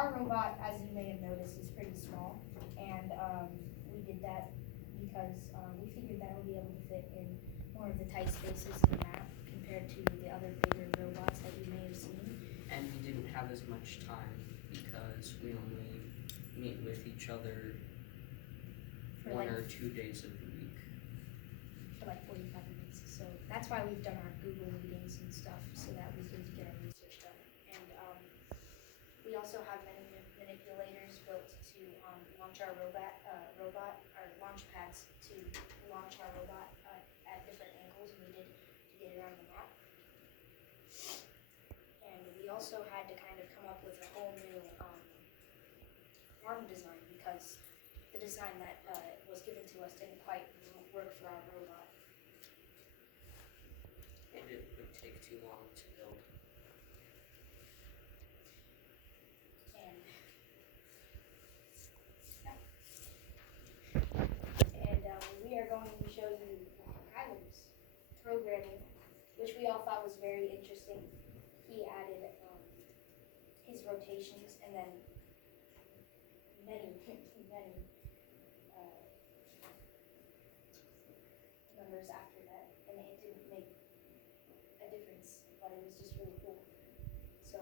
our robot, as you may have noticed, is pretty small, and we did that because we figured that would be able to fit in more of the tight spaces in the map compared to the other bigger robots that you may have seen. And we didn't have as much time because we only meet with each other For one like or 2 days of the week. for like 45 minutes. So that's why we've done our Google meetings and stuff so that we can get our research done. And we also have manipulators built to launch our our launch pads to launch our robot at different angles needed to get it around the map. And we also had to kind of come up with a whole new arm design because the design that was given to us didn't quite work for our robot. And it would take too long to build. And we are going to show you Kyler's programming, which we all thought was very interesting. He added his rotations and then many numbers after that, and it didn't make a difference, but it was just really cool. So,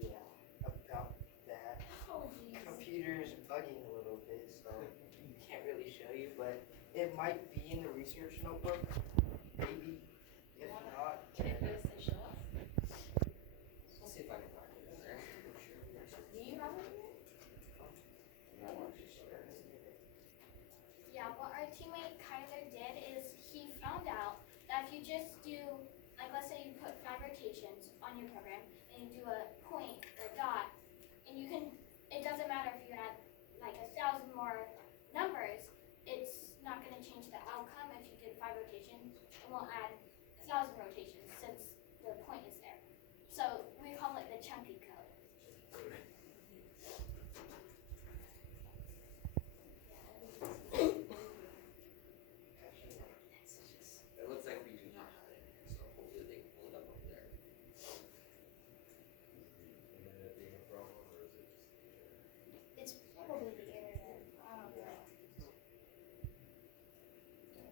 Yeah, about that. oh geez. Computer's bugging a little bit, so can't really show you, but it might be in the research notebook, maybe. If not, Can it be a show us? We'll see if I can find it in there. Do you have it in there? Yeah, what our teammate Kyler did is he found out that if you just do, like let's say you put 5 rotations on your program and you do a point or a dot, and you can, it doesn't matter if you add like 1,000 more numbers, it's not going to change the outcome if you did 5 rotations, and we'll add 1,000 rotations since the point is there. So we call it the chunky code. It looks like we do not have it in here, so hopefully they can pull it up over there. Internet being a problem, or is it just It's probably the internet. I don't know.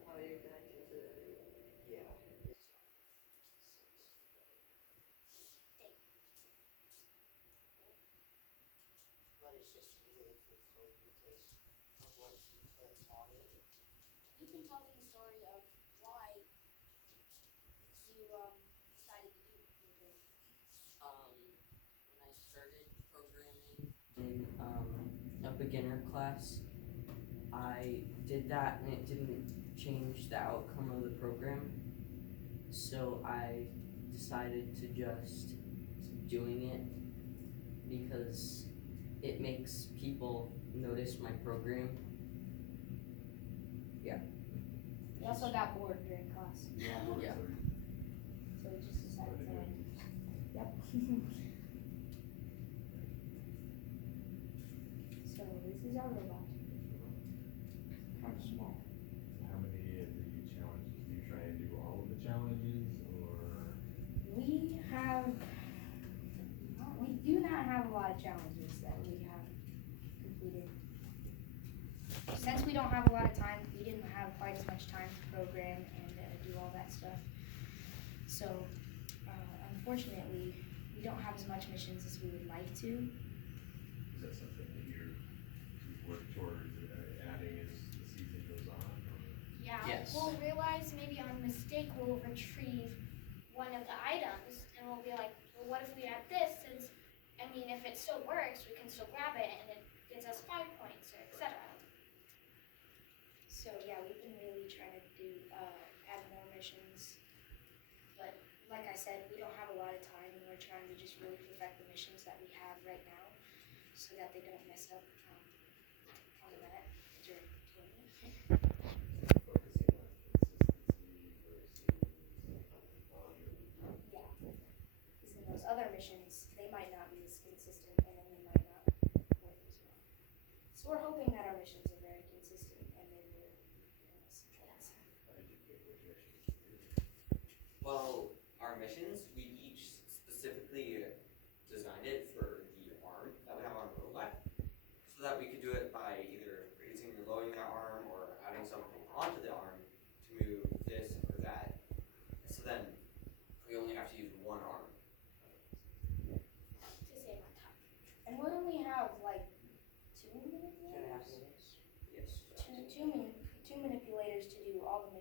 how you're connected to, yeah. But it's just really fruitful because of what you put on it. You can tell me the story of why you decided to do programming. When I started programming in a beginner class, I did that and it didn't change the outcome of the program. So I decided to just keep doing it because it makes people notice my program. We also got bored during class, Yeah. so we just decided to like, yep. So this is our robot. Kind of small. how many of the challenges? Do you try and do all of the challenges, or? We do not have a lot of challenges that we have completed. Since we don't have a lot of time, we didn't have quite as much time to program and do all that stuff. So, unfortunately, we don't have as much missions as we would like to. Is that something that you work towards adding as the season goes on? Or? Yeah, Yes. we'll realize maybe on mistake we'll retrieve one of the items and we'll be like, well, what if we add this? Since, I mean, if it still works, we can still grab it and it gives us 5 points or etc. So yeah, we've been really trying to do add more missions, but like I said, we don't have a lot of time, and we're trying to just really perfect the missions that we have right now, so that they don't mess up on that during tournament. Focusing on consistency versus volume. Yeah, because in those other missions, they might not be as consistent, and then they might not work as well. So we're hoping that our missions are very consistent, and they will success. How did you pick which missions to do? Well, our missions, we each specifically designed it for the arm that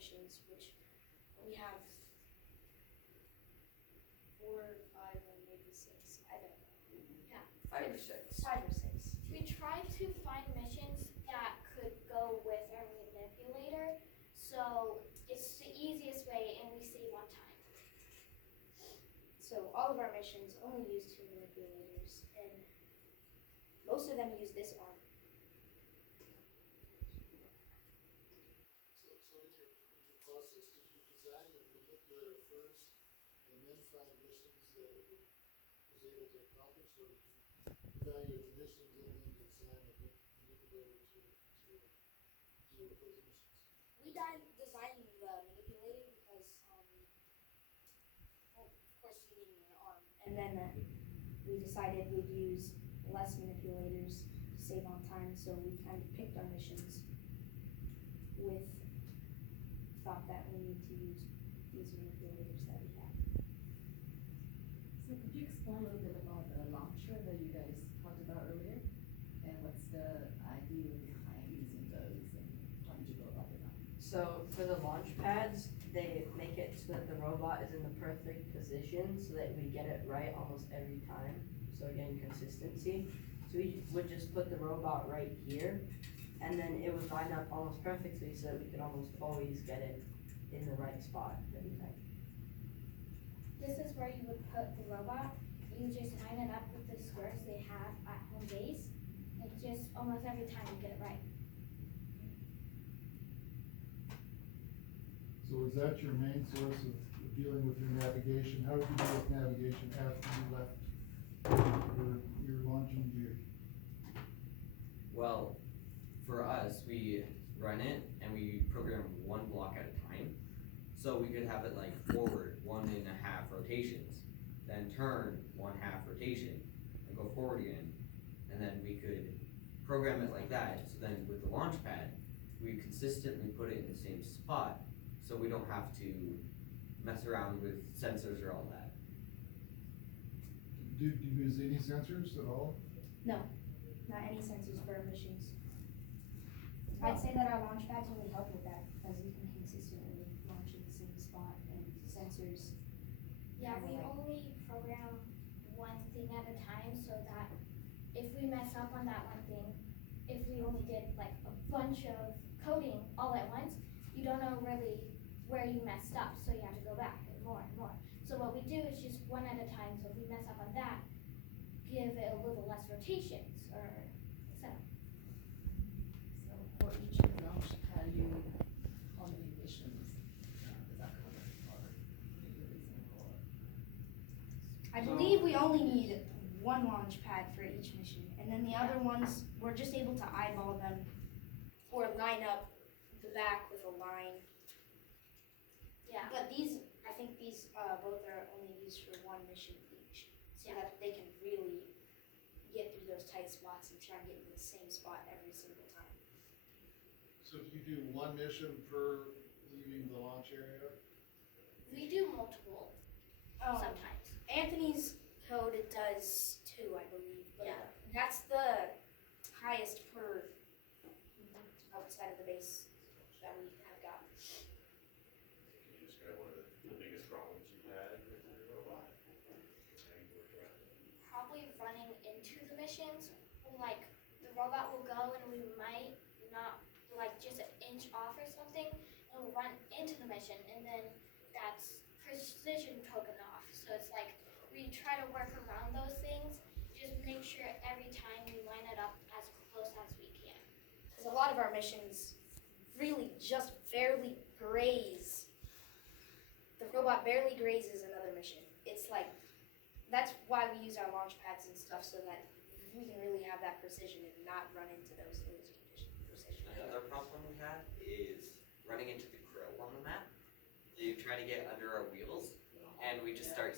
missions, which we have 4, 5, or maybe 6. I don't know. 5 or 6. 5 or 6. We tried to find missions that could go with our manipulator, so it's the easiest way and we save on time. So all of our missions only use 2 manipulators, and most of them use this arm. So in your process, did you design your manipulator first and then find missions that it was able to accomplish, or did you evaluate the missions and then design a manipulator to deal with those missions? We designed the manipulator because, well, of course, you need an arm. And then we decided we'd use less manipulators to save on time, so we kind of picked our missions with thought that we need to use these manipulators that we have. So could you explain a little bit about the launcher that you guys talked about earlier? And what's the idea behind using those and how did you go about design? So for the launch pads, they make it so that the robot is in the perfect position so that we get it right almost every time. So again, consistency. So we would just put the robot right here, and then it would line up almost perfectly so that we could almost always get it in the right spot every time. This is where you would put the robot. You just line it up with the squares they have at home base, and just almost every time you get it right. So is that your main source of dealing with your navigation? How did you deal with navigation after you left your launching gear? Well, for us, we run it and we program one block at a time. So we could have it like forward 1.5 rotations, then turn 1/2 rotation, and go forward again. And then we could program it like that. So then with the launch pad, we consistently put it in the same spot so we don't have to mess around with sensors or all that. Do you use any sensors at all? No, not any sensors for our missions. I'd say that our launch pads really help with that because you can consistently launch in the same spot and sensors. Yeah, we Right. only program one thing at a time so that if we mess up on that one thing, if we only did like a bunch of coding all at once, you don't know really where you messed up, so you have to go back and more and more. So what we do is just one at a time, so if we mess up on that, give it a little less rotations or etc. So for each launch pad, how many missions does that cover? Or maybe a reason for? I believe we only need 1 launch pad for each mission, and then the other ones, we're just able to eyeball them or line up the back with a line. Yeah. But these, I think these both are only used for 1 mission each, so that they can really get through those tight spots and try and get in the same spot every single time. So do you do one mission per leaving the launch area? We do multiple sometimes. Anthony's code, it does 2, I believe. But Yeah. that's the highest per outside of the base that we have got. Can you describe one of the biggest problems you had with your robot? How you worked around it? Probably running into the missions, like the robot will go and we might not, like just an inch off or something, and we'll run into the mission, and then that's precision token off. So it's like we try to work around those things, just make sure every time we line it up as close as we can. Because a lot of our missions really just barely graze. The robot barely grazes another mission. It's like, that's why we use our launch pads and stuff, so that we can really have that precision and not run into those precision. Another problem we had is running into the grill on the map. You try to get under our wheels, and we just start